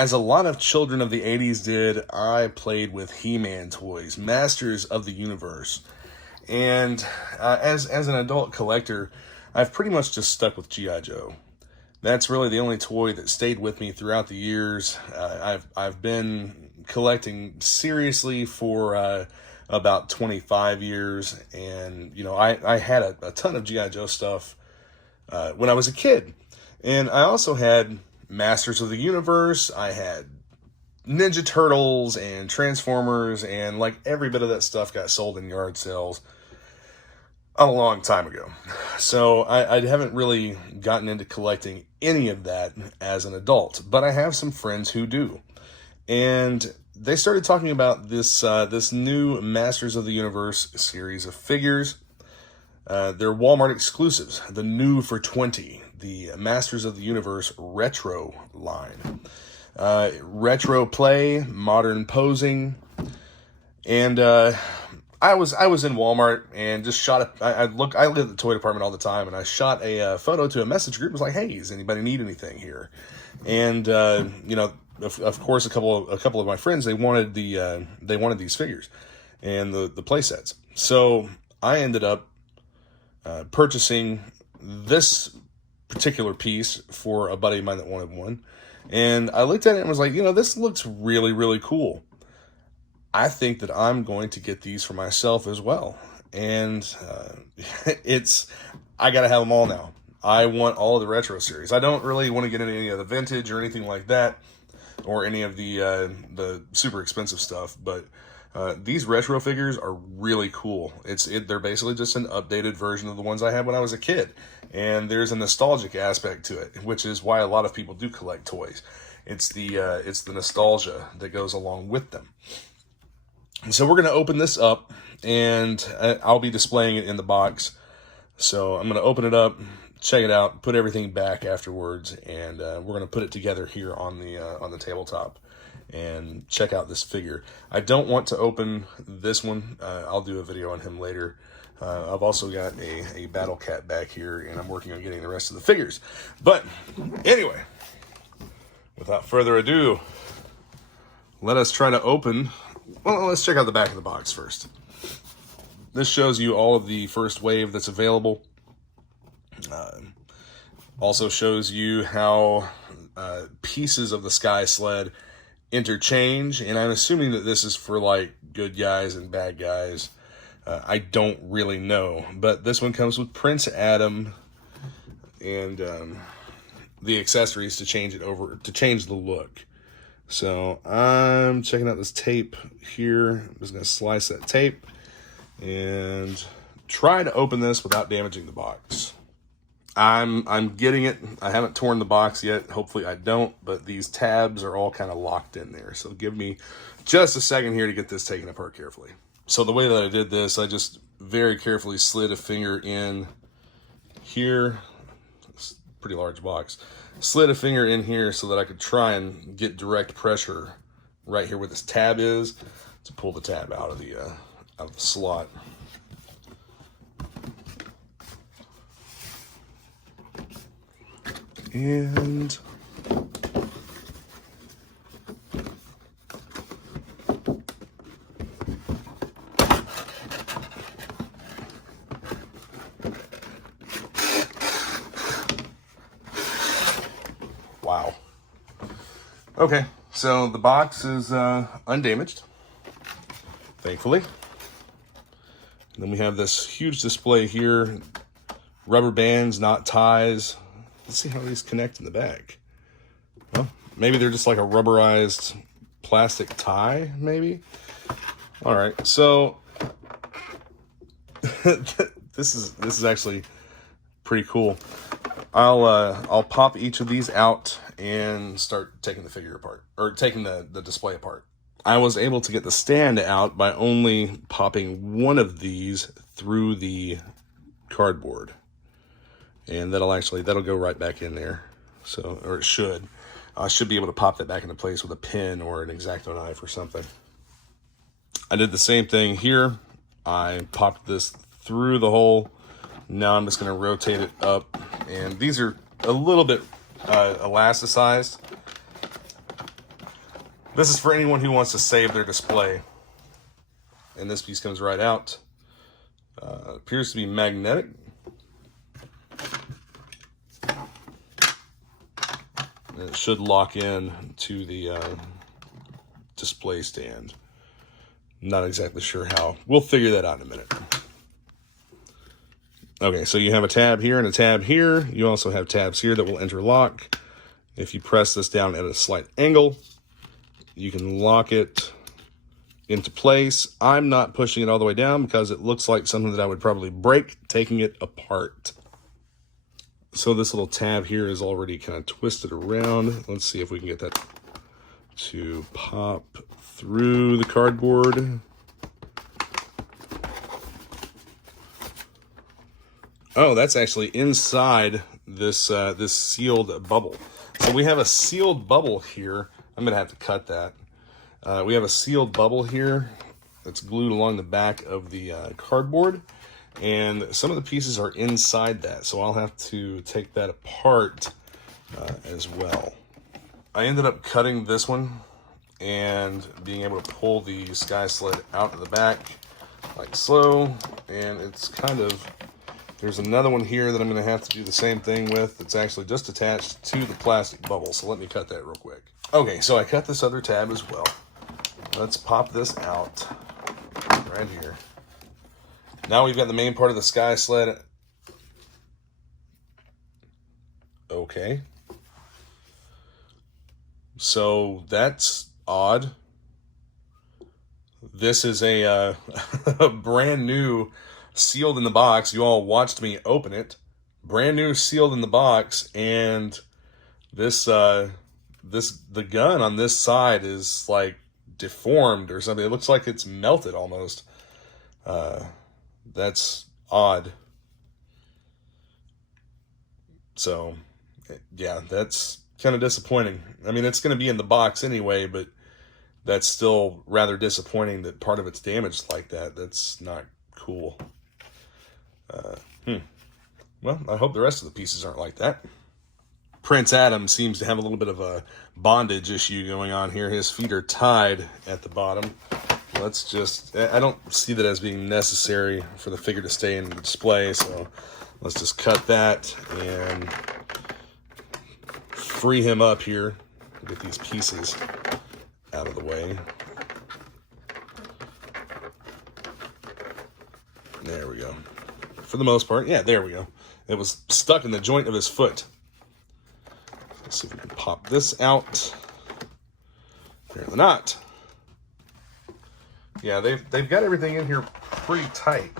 as a lot of children of the 80s did, I played with He-Man toys, Masters of the Universe. And as an adult collector, I've pretty much just stuck with G.I. Joe. That's really the only toy that stayed with me throughout the years. I've been collecting seriously for about 25 years, and you know, I had a ton of G.I. Joe stuff when I was a kid. And I also had Masters of the Universe, I had Ninja Turtles and Transformers, and like every bit of that stuff got sold in yard sales a long time ago. So I haven't really gotten into collecting any of that as an adult, but I have some friends who do. And they started talking about this this new Masters of the Universe series of figures. They're Walmart exclusives, the new for 20, the Masters of the Universe retro line. Retro play, modern posing, and I was in Walmart and just shot I live at the toy department all the time, and I shot a photo to a message group. It was like, hey, does anybody need anything here? And you know, of course, a couple of my friends, they wanted these figures and the play sets. So I ended up purchasing this particular piece for a buddy of mine that wanted one. And I looked at it and was like, you know, this looks really, really cool. I think that I'm going to get these for myself as well. And I got to have them all now. I want all of the retro series. I don't really want to get into any of the vintage or anything like that, or any of the super expensive stuff. But these retro figures are really cool. They're basically just an updated version of the ones I had when I was a kid. And there's a nostalgic aspect to it, which is why a lot of people do collect toys. It's the nostalgia that goes along with them. And so we're going to open this up, and I'll be displaying it in the box. So I'm going to open it up, check it out, put everything back afterwards, and we're going to put it together here on the tabletop and check out this figure. I don't want to open this one. I'll do a video on him later. I've also got a Battle Cat back here, and I'm working on getting the rest of the figures. But anyway, without further ado, let us try to open. Well, let's check out the back of the box first. This shows you all of the first wave that's available. Also shows you how pieces of the Sky Sled interchange, and I'm assuming that this is for like good guys and bad guys. I don't really know, but this one comes with Prince Adam and the accessories to change it over, to change the look. So I'm checking out this tape here. I'm just going to slice that tape and try to open this without damaging the box. I'm getting it. I haven't torn the box yet. Hopefully I don't, but these tabs are all kind of locked in there. So give me just a second here to get this taken apart carefully. So the way that I did this, I just very carefully slid a finger in here. It's a pretty large box. Slid a finger in here so that I could try and get direct pressure right here where this tab is to pull the tab out of the slot. And wow. Okay, so the box is undamaged, thankfully. And then we have this huge display here, rubber bands, not ties. Let's see how these connect in the back. Well, maybe they're just like a rubberized plastic tie, maybe. All right, so this is actually pretty cool. I'll pop each of these out and start taking the figure apart, or taking the display apart. I was able to get the stand out by only popping one of these through the cardboard. And that'll go right back in there. So, or it should. I should be able to pop that back into place with a pin or an X-Acto knife or something. I did the same thing here. I popped this through the hole. Now I'm just going to rotate it up. And these are a little bit elasticized. This is for anyone who wants to save their display. And this piece comes right out. Appears to be magnetic. And it should lock in to the display stand. Not exactly sure how. We'll figure that out in a minute. Okay, so you have a tab here and a tab here. You also have tabs here that will interlock. If you press this down at a slight angle, you can lock it into place. I'm not pushing it all the way down because it looks like something that I would probably break taking it apart. So this little tab here is already kind of twisted around. Let's see if we can get that to pop through the cardboard. Oh, that's actually inside this this sealed bubble. So we have a sealed bubble here. I'm gonna have to cut that. We have a sealed bubble here that's glued along the back of the cardboard, and some of the pieces are inside that, so I'll have to take that apart as well. I ended up cutting this one and being able to pull the Sky Sled out of the back like so, and it's kind of, there's another one here that I'm going to have to do the same thing with. It's actually just attached to the plastic bubble, so let me cut that real quick. Okay, so I cut this other tab as well. Let's pop this out right here. Now we've got the main part of the Sky Sled. Okay. So that's odd. This is a brand new sealed in the box. You all watched me open it. Brand new sealed in the box, and this the gun on this side is like deformed or something. It looks like it's melted almost. That's odd. So yeah, that's kind of disappointing. I mean, it's going to be in the box anyway, but that's still rather disappointing that part of it's damaged like that. That's not cool. Well, I hope the rest of the pieces aren't like that. Prince Adam seems to have a little bit of a bondage issue going on here. His feet are tied at the bottom. Let's just, I don't see that as being necessary for the figure to stay in the display, so let's just cut that and free him up here. Get these pieces out of the way. There we go. For the most part, yeah, there we go. It was stuck in the joint of his foot. Let's see if we can pop this out. There's the knot. Yeah, they've got everything in here pretty tight.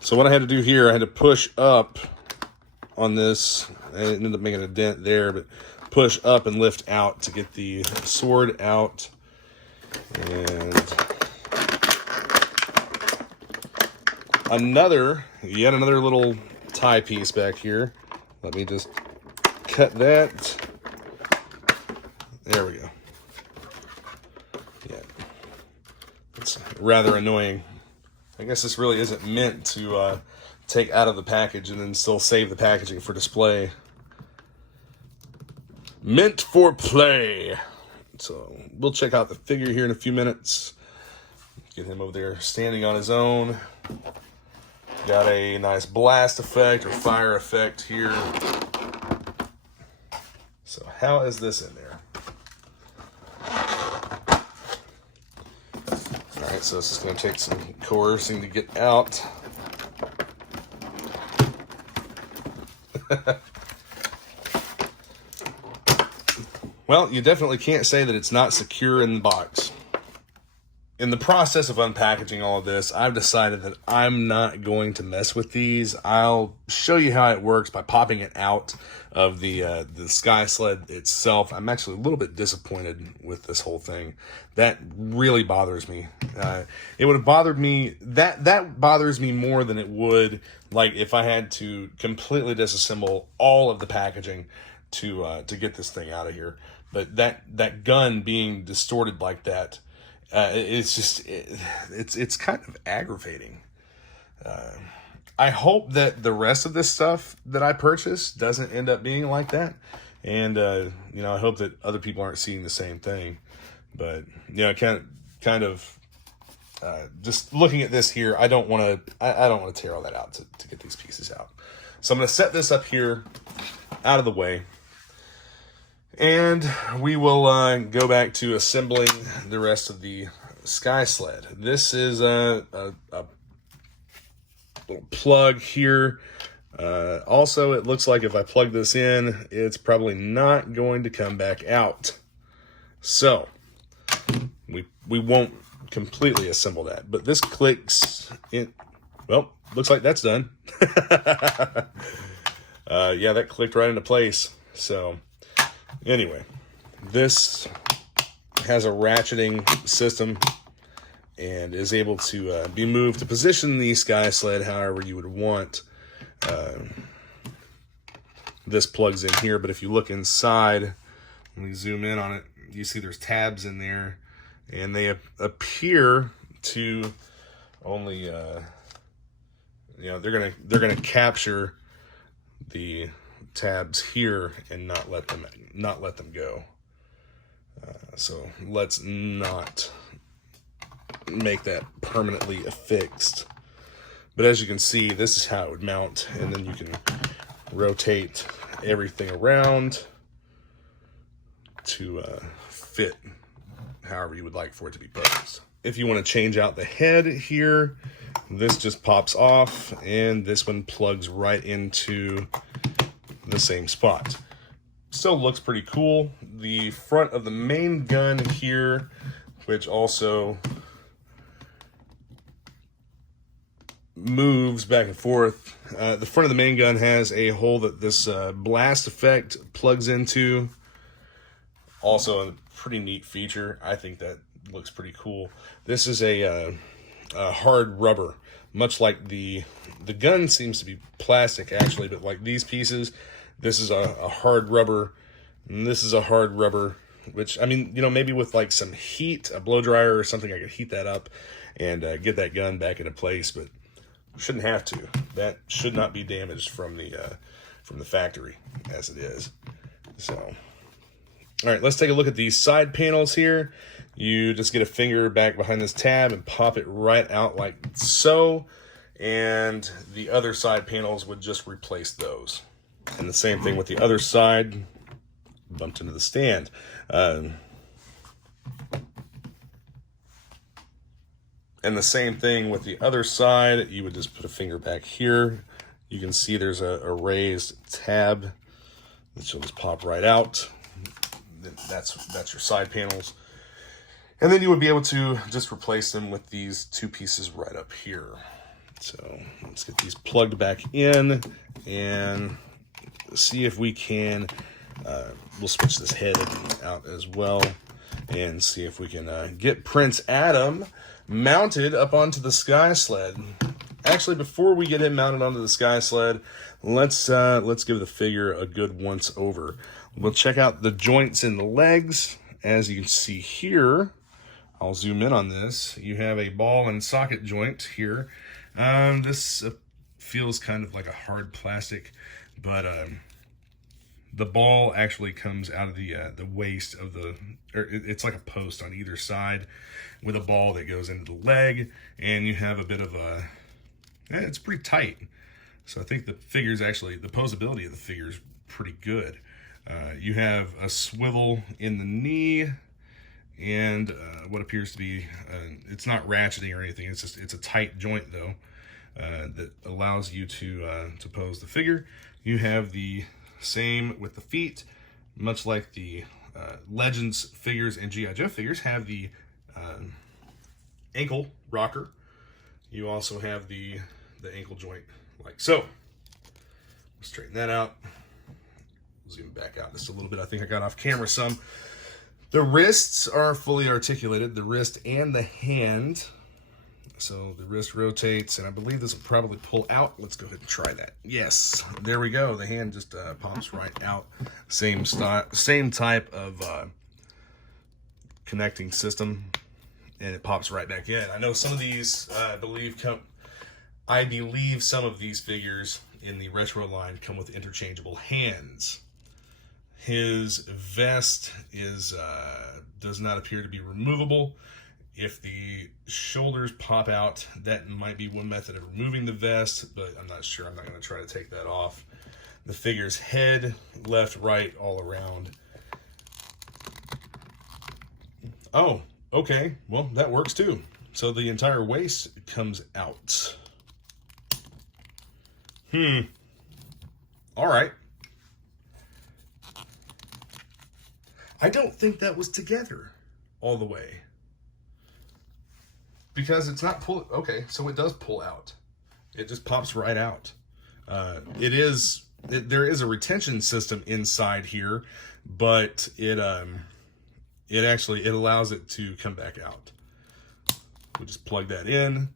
So what I had to do here, I had to push up on this. I ended up making a dent there, but push up and lift out to get the sword out. And yet another little tie piece back here. Let me just cut that. There we go. Yeah, it's rather annoying. I guess this really isn't meant to take out of the package and then still save the packaging for display. Meant for play. So we'll check out the figure here in a few minutes. Get him over there standing on his own. Got a nice blast effect or fire effect here. So how is this in there? Alright, so this is going to take some coercing to get out. Well, you definitely can't say that it's not secure in the box. In the process of unpackaging all of this, I've decided that I'm not going to mess with these. I'll show you how it works by popping it out of the Sky Sled itself. I'm actually a little bit disappointed with this whole thing. That really bothers me. It would have bothered me, that bothers me more than it would like if I had to completely disassemble all of the packaging to get this thing out of here. But that gun being distorted like that, it's just, it's kind of aggravating. I hope that the rest of this stuff that I purchased doesn't end up being like that. And, you know, I hope that other people aren't seeing the same thing. But, you know, kind of just looking at this here, I don't want to tear all that out to get these pieces out. So I'm going to set this up here out of the way. And we will go back to assembling the rest of the Sky Sled. This is a little plug here. Also, it looks like if I plug this in, it's probably not going to come back out. So we won't completely assemble that, but this clicks in. Well, looks like that's done. Yeah, that clicked right into place. So anyway, this has a ratcheting system and is able to be moved to position the Sky Sled however you would want. This plugs in here, but if you look inside, when we zoom in on it, you see there's tabs in there, and they appear to only, you know, they're gonna capture the tabs here and not let them go. So let's not make that permanently affixed. But as you can see, this is how it would mount, and then you can rotate everything around to fit however you would like for it to be posed. If you want to change out the head here, this just pops off, and this one plugs right into the same spot. Still looks pretty cool. The front of the main gun here, which also moves back and forth. The front of the main gun has a hole that this blast effect plugs into. Also a pretty neat feature. I think that looks pretty cool. This is a hard rubber, much like the gun seems to be plastic actually, but like these pieces, this is a hard rubber, and this is a hard rubber, which, I mean, you know, maybe with like some heat, a blow dryer or something, I could heat that up and get that gun back into place, but shouldn't have to. That should not be damaged from the factory as it is. So, all right, let's take a look at these side panels here. You just get a finger back behind this tab and pop it right out like so, and the other side panels would just replace those. And the same thing with the other side. Bumped into the stand. And the same thing with the other side. You would just put a finger back here. You can see there's a raised tab that will just pop right out. That's your side panels. And then you would be able to just replace them with these two pieces right up here. So let's get these plugged back in and see if we can, we'll switch this head out as well and see if we can get Prince Adam mounted up onto the Sky Sled. Actually, before we get him mounted onto the Sky Sled, let's give the figure a good once over. We'll check out the joints in the legs. As you can see here, I'll zoom in on this. You have a ball and socket joint here. This feels kind of like a hard plastic, but the ball actually comes out of the waist of the, or it's like a post on either side with a ball that goes into the leg, and you have a bit of a, it's pretty tight. So I think the figure's actually, the posability of the figure's pretty good. You have a swivel in the knee, and what appears to be, it's not ratcheting or anything, it's just, it's a tight joint though, that allows you to pose the figure. You have the same with the feet, much like the Legends figures and G.I. Joe figures have the ankle rocker. You also have the ankle joint like so. Straighten that out. Zoom back out just a little bit. I think I got off camera some. The wrists are fully articulated, the wrist and the hand. So the wrist rotates, and I believe this will probably pull out. Let's go ahead and try that. Yes, there we go. The hand just pops right out. Same type of connecting system, and it pops right back in. I know some of these, I believe some of these figures in the retro line come with interchangeable hands. His vest is does not appear to be removable. If the shoulders pop out, that might be one method of removing the vest, but I'm not sure. I'm not going to try to take that off. The figure's head, left, right, all around. Oh, okay. Well, that works too. So the entire waist comes out. All right. I don't think that was together all the way. Because it's not pull. Okay, so it does pull out. It just pops right out. There is a retention system inside here, but it allows it to come back out. We just plug that in,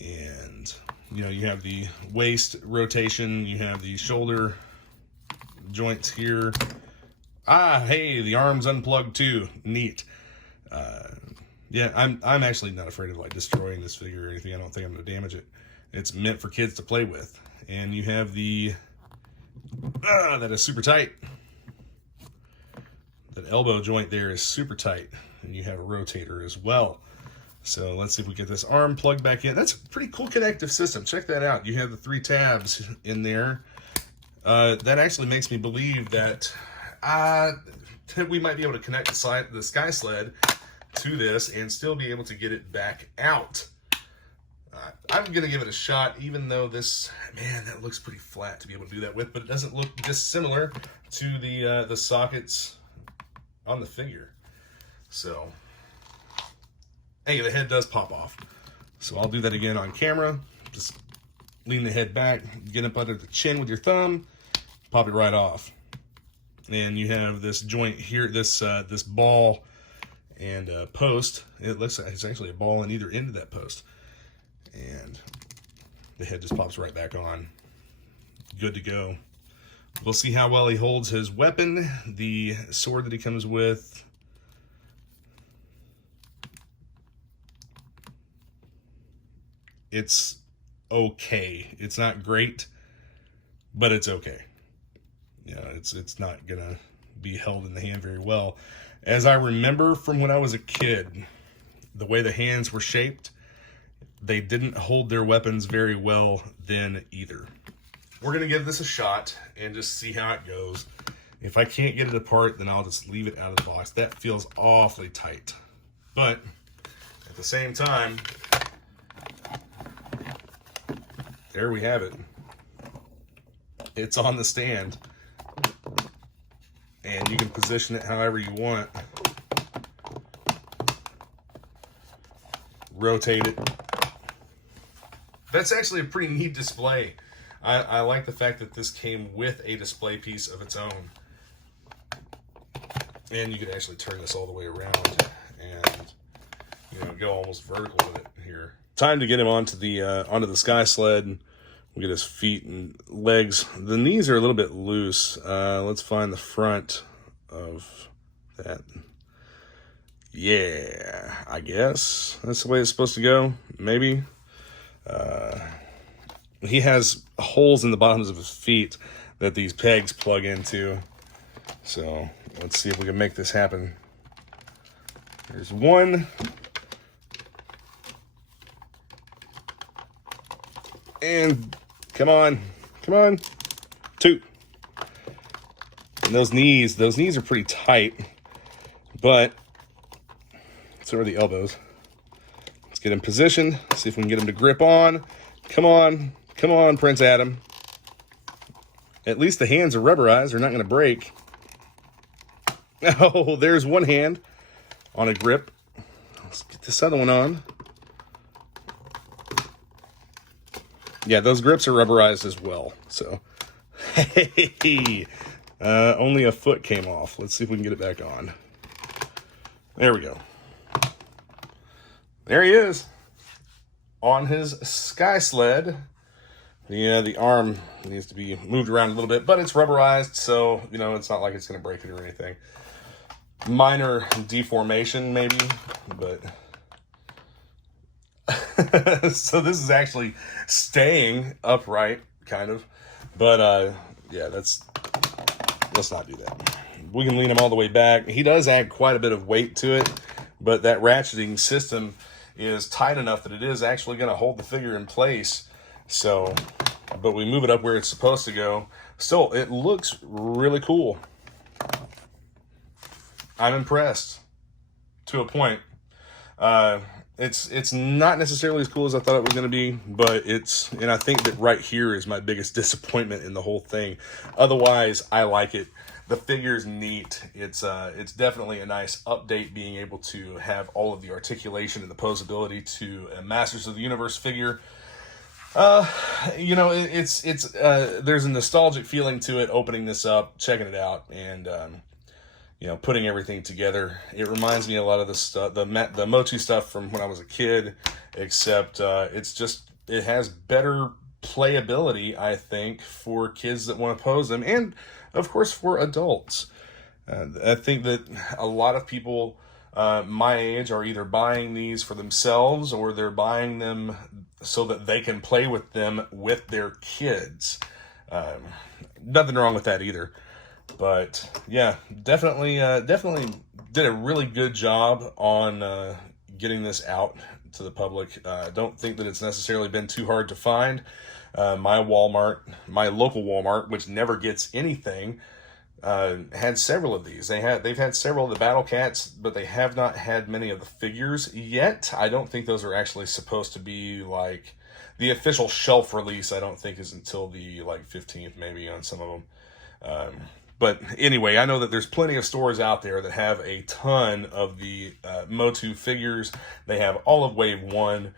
and you have the waist rotation, you have the shoulder joints here. Hey, the arm's unplugged too. Neat. Yeah, I'm actually not afraid of like destroying this figure or anything. I don't think I'm going to damage it. It's meant for kids to play with. And you have the that is super tight. That elbow joint there is super tight, and you have a rotator as well. So let's see if we get this arm plugged back in. That's a pretty cool connective system. Check that out. You have the 3 tabs in there. That actually makes me believe that we might be able to connect the Sky Sled to this and still be able to get it back out. I'm going to give it a shot, even though that looks pretty flat to be able to do that with, but it doesn't look dissimilar to the sockets on the figure. So, hey, the head does pop off. So I'll do that again on camera. Just lean the head back, get up under the chin with your thumb, pop it right off. And you have this joint here, this ball and post. It looks like it's actually a ball on either end of that post. And the head just pops right back on. Good to go. We'll see how well he holds his weapon, the sword that he comes with. It's okay. It's not great, but it's okay. It's not gonna be held in the hand very well. As I remember from when I was a kid, the way the hands were shaped, they didn't hold their weapons very well then either. We're gonna give this a shot and just see how it goes. If I can't get it apart, then I'll just leave it out of the box. That feels awfully tight. But at the same time, there we have it. It's on the stand. And you can position it however you want. Rotate it. That's actually a pretty neat display. I like the fact that this came with a display piece of its own. And you can actually turn this all the way around and go almost vertical with it here. Time to get him onto the Sky Sled. We'll get his feet and legs. The knees are a little bit loose. Let's find the front of that. Yeah, I guess that's the way it's supposed to go. Maybe. He has holes in the bottoms of his feet that these pegs plug into. So let's see if we can make this happen. There's one. And come on. 2. And those knees are pretty tight, but so are the elbows. Let's get him positioned, see if we can get him to grip on. Come on, Prince Adam. At least the hands are rubberized, they're not gonna break. Oh, there's one hand on a grip. Let's get this other one on. Yeah, those grips are rubberized as well. So, hey, only a foot came off. Let's see if we can get it back on. There we go. There he is on his Sky Sled. The arm needs to be moved around a little bit, but it's rubberized, so it's not like it's going to break it or anything. Minor deformation, maybe, but. So this is actually staying upright, kind of, but yeah, that's let's not do that. We can lean him all the way back. He does add quite a bit of weight to it, but that ratcheting system is tight enough that it is actually going to hold the figure in place. So, but we move it up where it's supposed to go. Still, it looks really cool. I'm impressed to a point. It's not necessarily as cool as I thought it was going to be, but and I think that right here is my biggest disappointment in the whole thing. Otherwise, I like it. The figure's neat. It's definitely a nice update being able to have all of the articulation and the posability to a Masters of the Universe figure. You know, there's a nostalgic feeling to it opening this up, checking it out, and you know, putting everything together. It reminds me a lot of the stuff, the MOTU stuff from when I was a kid, except it has better playability, I think, for kids that want to pose them, and of course for adults. I think that a lot of people my age are either buying these for themselves or they're buying them so that they can play with them with their kids. Nothing wrong with that either. But yeah, definitely did a really good job on getting this out to the public. I don't think that it's necessarily been too hard to find. My local Walmart, which never gets anything, had several of these. They've had several of the Battle Cats, but they have not had many of the figures yet. I don't think those are actually supposed to be like the official shelf release. I don't think is until the 15th maybe on some of them. But anyway, I know that there's plenty of stores out there that have a ton of the MOTU figures. They have all of Wave 1.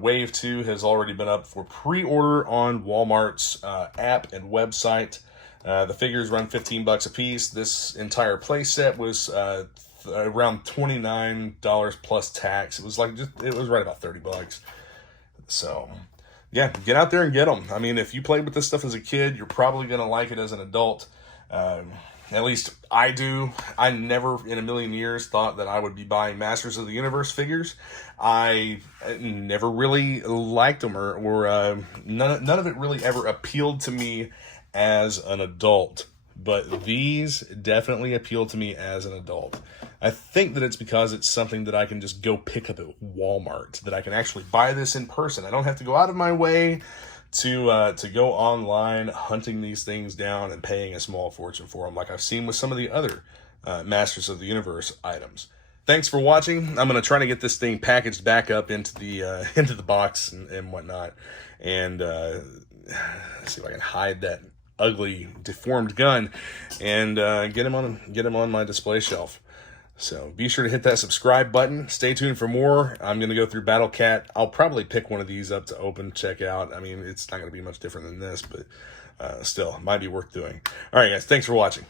Wave 2 has already been up for pre-order on Walmart's app and website. The figures run $15 a piece. This entire play set was around $29 plus tax. It was right about $30. So yeah, get out there and get them. I mean, if you played with this stuff as a kid, you're probably going to like it as an adult. At least I do. I never in a million years thought that I would be buying Masters of the Universe figures. I never really liked them, or none of it really ever appealed to me as an adult. But these definitely appeal to me as an adult. I think that it's because it's something that I can just go pick up at Walmart, that I can actually buy this in person. I don't have to go out of my way to go online hunting these things down and paying a small fortune for them, like I've seen with some of the other Masters of the Universe items. Thanks for watching. I'm going to try to get this thing packaged back up into the box and whatnot, and see if I can hide that ugly deformed gun and get him on my display shelf. So be sure to hit that subscribe button. Stay tuned for more. I'm going to go through Battle Cat. I'll probably pick one of these up to open, check out. I mean, it's not going to be much different than this, but still, it might be worth doing. All right, guys, thanks for watching.